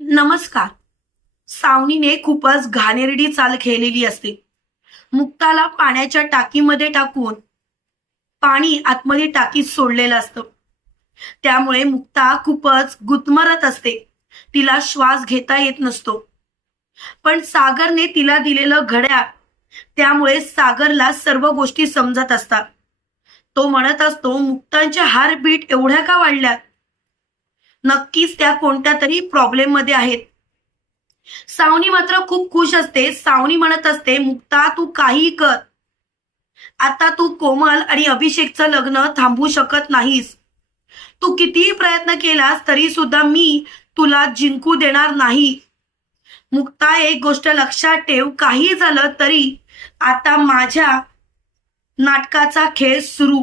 नमस्कार. सावनीने खूपच घाणेरडी चाल खेळलेली असते. मुक्ताला पाण्याच्या टाकीमध्ये टाकून पाणी आतमध्ये टाकीत सोडलेलं असतं. त्यामुळे मुक्ता खूपच गुदमरत असते. तिला श्वास घेता येत नसतो. पण सागरने तिला दिलेलं घड्याळ त्यामुळे सागरला सर्व गोष्टी समजत असतात. तो म्हणत असतो मुक्तांच्या हारबीट एवढ्या का वाढल्यात? नक्कीच त्या कोणत्या तरी प्रॉब्लेममध्ये आहेत. सावनी मात्र खूप खुश असते. सावनी म्हणत असते मुक्ता तू काही कर. आता तू कोमल आणि अभिषेकचं लग्न थांबवू शकत नाहीस. तू कितीही प्रयत्न केलास तरी सुद्धा मी तुला जिंकू देणार नाही. मुक्ता एक गोष्ट लक्षात ठेव. काही झालं तरी आता माझ्या नाटकाचा खेळ सुरू.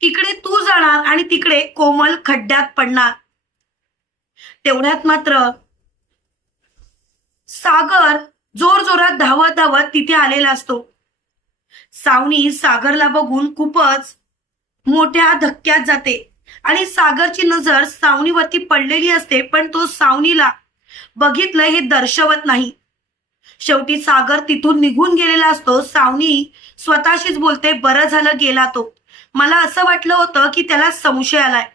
इकडे तू जाणार आणि तिकडे कोमल खड्ड्यात पडणार. तेवढ्यात मात्र सागर जोर जोरात धावत धावत तिथे आलेला असतो. सावनी सागरला बघून खूपच मोठ्या धक्क्यात जाते आणि सागरची नजर सावनीवरती पडलेली असते पण तो सावनीला बघितलं हे दर्शवत नाही. शेवटी सागर तिथून निघून गेलेला असतो. सावनी स्वतःशीच बोलते बरं झालं गेला तो. मला असं वाटलं होतं की त्याला संशय आलाय.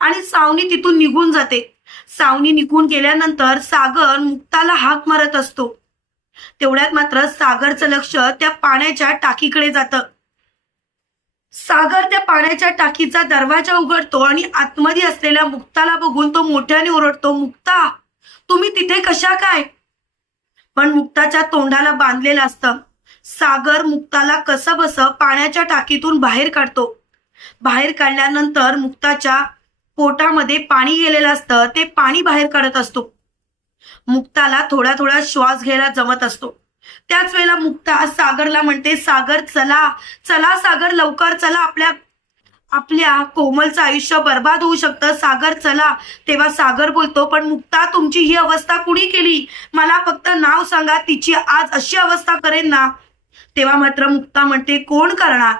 आणि सावनी तिथून निघून जाते. सावनी निघून गेल्यानंतर सागर मुक्ताला हाक मारत असतो. तेवढ्यात मात्र सागरचं लक्ष त्या पाण्याच्या टाकीकडे जातं. सागर त्या पाण्याच्या टाकीचा दरवाजा उघडतो आणि आतमध्ये असलेल्या मुक्ताला बघून तो मोठ्याने ओरडतो मुक्ता तुम्ही तिथे कशा काय? पण मुक्ताच्या तोंडाला बांधलेलं असतं. सागर मुक्ताला कसं बस पाण्याच्या टाकीतून बाहेर काढतो. बाहेर काढल्यानंतर मुक्ताच्या पोटामध्ये पाणी गेलेलं असतं ते पाणी बाहेर काढत असतो. मुक्ताला थोडा थोडा श्वास घ्यायला जमत असतो. त्याच वेळेला मुक्ता सागरला म्हणते सागर चला चला सागर लवकर चला आपल्या आपल्या कोमलचं आयुष्य बर्बाद होऊ शकतं. सागर चला. तेव्हा सागर बोलतो पण मुक्ता तुमची ही अवस्था कुणी केली? मला फक्त नाव सांगा तिची आज अशी अवस्था करेन ना. तेव्हा मात्र मुक्ता म्हणते कोण करणार?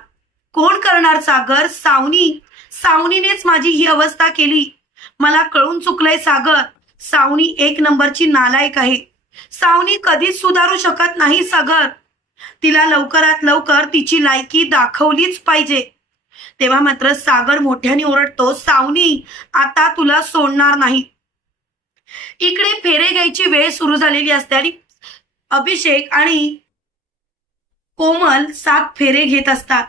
कोण करणार सागर? सावनी सावनीनेच माझी ही अवस्था केली. मला कळून चुकलंय सागर. सावनी एक नंबरची नालायक आहे. सावनी कधीच सुधारू शकत नाही सागर. तिला लवकरात लवकर तिची लायकी दाखवलीच पाहिजे. तेव्हा मात्र सागर मोठ्याने ओरडतो सावनी आता तुला सोडणार नाही. इकडे फेरे घ्यायची वेळ सुरू झालेली असते आणि अभिषेक आणि कोमल सात फेरे घेत असतात.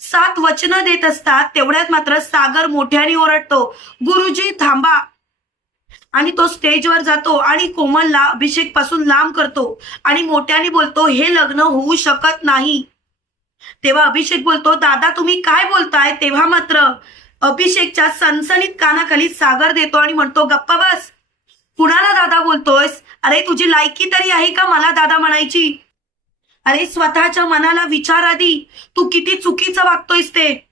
सात वचनं देत असतात तेवढ्यात मात्र सागर मोठ्याने ओरडतो गुरुजी थांबा. आणि तो स्टेजवर जातो आणि कोमलला अभिषेकपासून लांब करतो आणि मोठ्याने बोलतो हे लग्न होऊ शकत नाही. तेव्हा अभिषेक बोलतो दादा तुम्ही काय बोलताय? तेव्हा मात्र अभिषेकच्या सनसनीत कानाखाली सागर देतो आणि म्हणतो गप्पा बस. कुणाला दादा बोलतोयस? अरे तुझी लायकी तरी आहे का मला दादा म्हणायची? अरे स्वतःच्या मनाला विचार आधी. तू किती चुकीचं वागतोयस ते.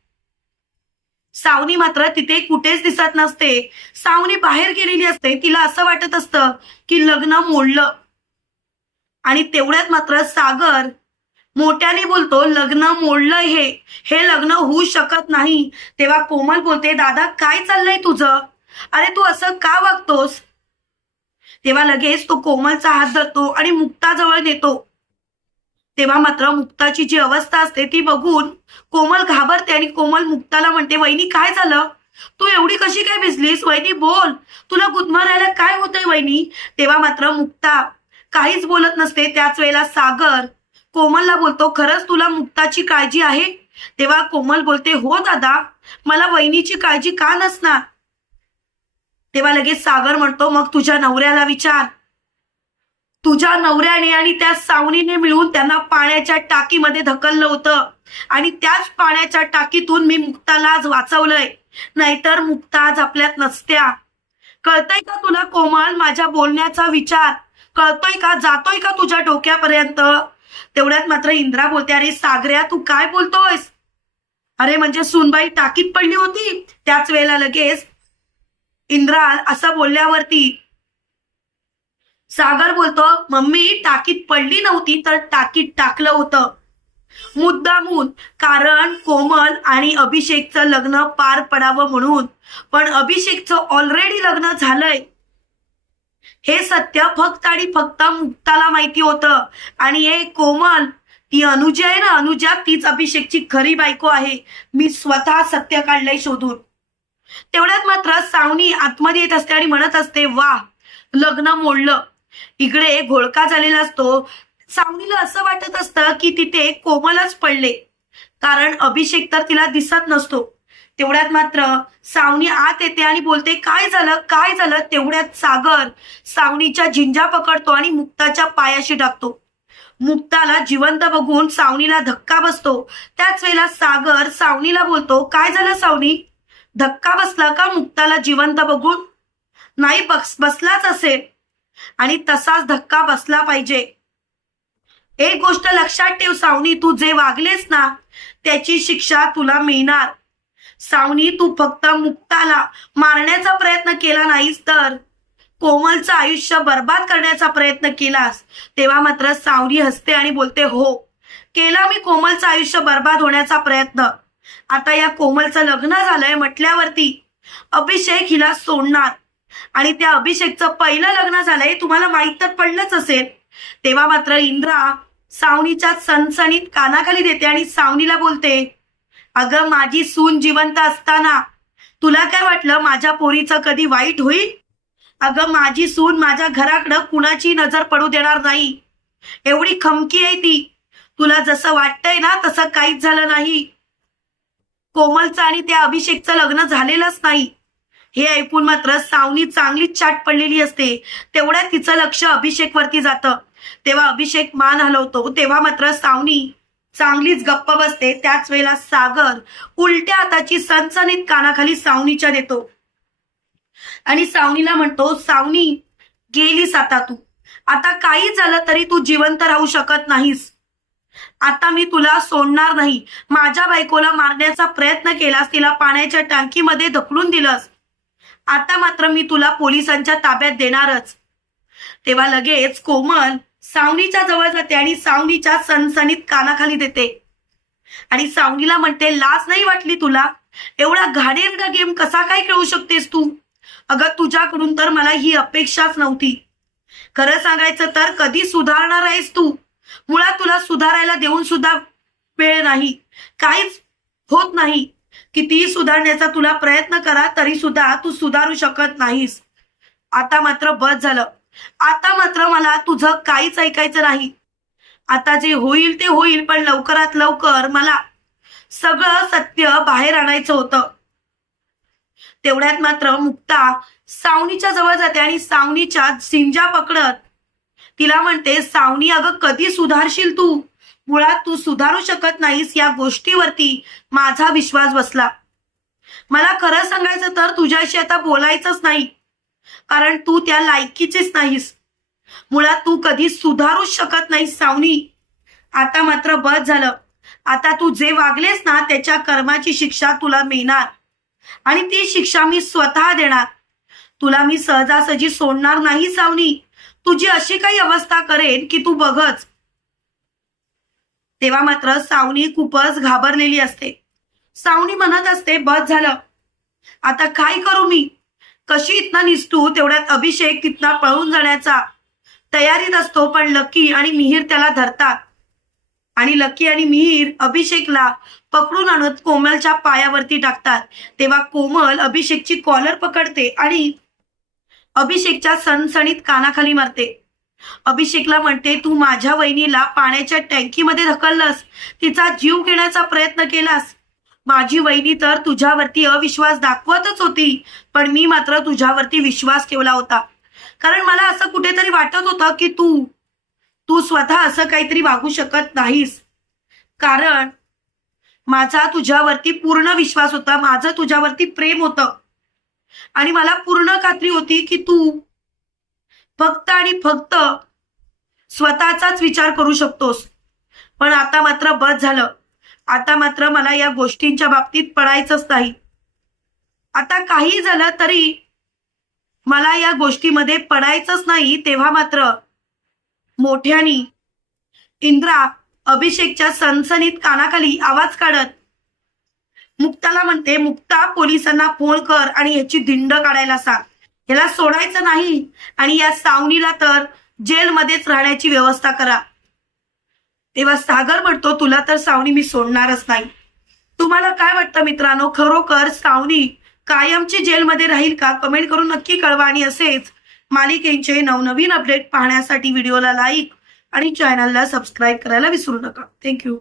सावनी मात्र तिथे कुठेच दिसत नसते. सावनी बाहेर गेलेली असते. तिला असं वाटत असतं की लग्न मोडलं. आणि तेवढ्यात मात्र सागर मोठ्याने बोलतो लग्न मोडलं हे. हे लग्न होऊ शकत नाही. तेव्हा कोमल बोलते दादा काय चाललंय तुझं? अरे तू असं का वागतोस? तेव्हा लगेच तो कोमलचा हात धरतो आणि मुक्ताजवळ नेतो. तेव्हा मात्र मुक्ताची जी अवस्था असते ती बघून कोमल घाबरते आणि कोमल मुक्ताला म्हणते वहिनी काय झालं? तू एवढी कशी काय भिजलीस? वहिनी बोल. तुला गुदमरायला काय होतंय वहिनी? तेव्हा मात्र मुक्ता काहीच बोलत नसते. त्याच वेळेला सागर कोमलला बोलतो खरंच तुला मुक्ताची काळजी आहे? तेव्हा कोमल बोलते हो दादा. मला वहिनीची काळजी का नसणार? तेव्हा लगेच सागर म्हणतो मग तुझ्या नवऱ्याला विचार. तुझ्या नवऱ्याने आणि त्या सावनीने मिळून त्यांना पाण्याच्या टाकीमध्ये धकललं होतं. आणि त्याच पाण्याच्या टाकीतून मी मुक्ताला आज वाचवलंय. नाहीतर मुक्ता आज आपल्यात नसत्या. कळतय का तुला कोमल माझ्या बोलण्याचा विचार? कळतोय का? जातोय का तुझ्या डोक्यापर्यंत? तेवढ्यात मात्र इंद्रा बोलते अरे सागऱ्या तू काय बोलतोयस? अरे म्हणजे सुनबाई टाकीत पडली होती. त्याच वेळेला लगेच इंद्रा असं बोलल्यावरती सागर बोलतो मम्मी टाकीत पडली नव्हती तर टाकीत टाकलं होतं. मुद्दामून कारण कोमल आणि अभिषेकचं लग्न पार पडावं म्हणून पण अभिषेकचं ऑलरेडी लग्न झालंय. हे सत्य फक्त आणि फक्त मुक्ताला माहिती होतं. आणि हे कोमल ती अनुजा आहे ना अनुजा तीच अभिषेकची खरी बायको आहे. मी स्वतः सत्य काढलंय शोधून. तेवढ्यात मात्र सावनी आतमध्ये येत असते आणि म्हणत असते वा लग्न मोडलं. इकडे घोळका झालेला असतो. सावनीला असं वाटत असतं की तिथे कोमलच पडले. कारण अभिषेक तर तिला दिसत नसतो. तेवढ्यात मात्र सावनी आत येते आणि बोलते काय झालं? काय झालं? तेवढ्यात सागर सावनीच्या झिंजा पकडतो आणि मुक्ताच्या पायाशी टाकतो मुक्ताला जिवंत बघून सावनीला धक्का बसतो. त्याच वेळेला सागर सावनीला बोलतो काय झालं सावनी? धक्का बसला का मुक्ताला जिवंत बघून? नाही बस बसलाच असेल. आणि तसाच धक्का बसला पाहिजे. एक गोष्ट लक्षात ठेव सावनी तू जे वागलेस ना त्याची शिक्षा तुला मिळणार. सावनी तू फक्त मुक्ताला मारण्याचा प्रयत्न केला नाहीस तर? कोमलचं आयुष्य बर्बाद करण्याचा प्रयत्न केलास तेव्हा मात्र सावनी हसते आणि बोलते हो केला मी कोमलचं आयुष्य बर्बाद होण्याचा प्रयत्न. आता या कोमलचं लग्न झालंय म्हटल्यावरती अभिषेक हिला सोडणार. आणि त्या अभिषेकचं पहिलं लग्न झालंय तुम्हाला माहीत तर पडलंच असेल. तेव्हा मात्र इंद्रा सावनीच्या सणसणीत कानाखाली देते आणि सावनीला बोलते अगं माझी सून जिवंत असताना तुला काय वाटलं? माझ्या पोरीचं कधी वाईट होईल? अगं माझी सून माझ्या घराकडं कुणाची नजर पडू देणार नाही. एवढी खमकी आहे ती. तुला जसं वाटतंय ना तसं काहीच झालं नाही. कोमलचं आणि त्या अभिषेकचं लग्न झालेलंच नाही. हे ऐकून मात्र सावनी चांगलीच चाट पडलेली असते. तेवढ्या तिचं लक्ष अभिषेक वरती जातं. तेव्हा अभिषेक मान हलवतो. तेव्हा मात्र सावनी चांगलीच गप्प बसते. त्याच वेळेला सागर उलट्या हाताची सणसणीत कानाखाली सावनीच्या देतो. आणि सावनीला म्हणतो सावनी गेलीस आता तू. आता काही झालं तरी तू जिवंत राहू शकत नाहीस. आता मी तुला सोडणार नाही. माझ्या बायकोला मारण्याचा प्रयत्न केलास तिला पाण्याच्या टाकीमध्ये ढकलून दिलंस. आता मात्र मी तुला पोलिसांच्या ताब्यात देणारच. तेव्हा लगेच कोमल सावनीच्या जवळ जाते आणि सावनीच्या सणसणीत कानाखाली देते. आणि सावनीला म्हणते लाज नाही वाटली तुला? एवढा घाणेरडा गेम कसा काय खेळू शकतेस तू? अगं तुझ्याकडून तर मला ही अपेक्षाच नव्हती. खरं सांगायचं तर कधी सुधारणार आहेस तू? मुळात तुला सुधारायला देऊन सुद्धा वेळ नाही. काहीच होत नाही. कितीही सुधारण्याचा तुला प्रयत्न करा तरी सुद्धा तू सुधारू शकत नाहीस. आता मात्र बस झालं. आता मात्र मला तुझं काहीच ऐकायचं नाही. आता जे होईल ते होईल पण लवकरात लवकर मला सगळं सत्य बाहेर आणायचं होतं. तेवढ्यात मात्र मुक्ता सावनीच्या जवळ जाते आणि सावनीच्या सिंजा पकडत तिला म्हणते सावनी अगं कधी सुधारशील तू? मुळात तू सुधारू शकत नाहीस या गोष्टीवरती माझा विश्वास बसला. मला खरं सांगायचं तर तुझ्याशी आता बोलायचंच नाही. कारण तू त्या लायकीचीच नाहीस. मुळात तू कधी सुधारूच शकत नाहीस सावनी. आता मात्र बस झालं. आता तू जे वागलेस ना त्याच्या कर्माची शिक्षा तुला मिळणार. आणि ती शिक्षा मी स्वतः देणार. तुला मी सहजासहजी सोडणार नाही सावनी. तुझी अशी काही अवस्था करेन की तू बघच. तेव्हा मात्र सावनी खूपच घाबरलेली असते. सावनी म्हणत असते बस झालं. आता काय करू मी? कशी इथनं निसटू तेवढ्यात अभिषेक तिथनं पळून जाण्याचा तयारीत असतो पण लकी आणि मिहीर त्याला धरतात. आणि लकी आणि मिहीर अभिषेकला पकडून आणत कोमलच्या पायावरती टाकतात. तेव्हा कोमल अभिषेकची कॉलर पकडते आणि अभिषेकच्या सणसणीत कानाखाली मारते. अभिषेकला म्हणते तू माझ्या वहिनीला पाण्याच्या टँकीमध्ये ढकललंस. तिचा जीव घेण्याचा प्रयत्न केलास. माझी वहिनी तर तुझ्यावरती अविश्वास दाखवतच होती पण मी मात्र तुझ्यावरती विश्वास ठेवला होता. कारण मला असं कुठेतरी वाटत होतं की तू तू स्वतः असं काहीतरी वागू शकत नाहीस. कारण माझा तुझ्यावरती पूर्ण विश्वास होता माझं तुझ्यावरती प्रेम होतं. आणि मला पूर्ण खात्री होती की तू फक्त आणि फक्त स्वतःचाच विचार करू शकतोस. पण आता मात्र बस झालं. आता मात्र मला या गोष्टींच्या बाबतीत पडायचंच नाही. आता काही झालं तरी मला या गोष्टीमध्ये पडायचंच नाही तेव्हा मात्र मोठ्यानी इंद्रा अभिषेकच्या सनसनीत कानाखाली आवाज काढत मुक्ताला म्हणते मुक्ता पोलिसांना फोन कर आणि याची धिंड काढायला सांग. याला सोडायचं नाही. आणि या सावनीला तर जेलमध्येच राहण्याची व्यवस्था करा. तेव्हा सागर म्हणतो तुला तर सावनी मी सोडणारच नाही. तुम्हाला काय वाटतं मित्रांनो? खरोखर सावनी कायमची जेलमध्ये राहील का? कमेंट करून नक्की कळवा. आणि असेच मालिकेचे नवनवीन अपडेट पाहण्यासाठी व्हिडिओला लाईक आणि चॅनलला सबस्क्राईब करायला विसरू नका. थँक्यू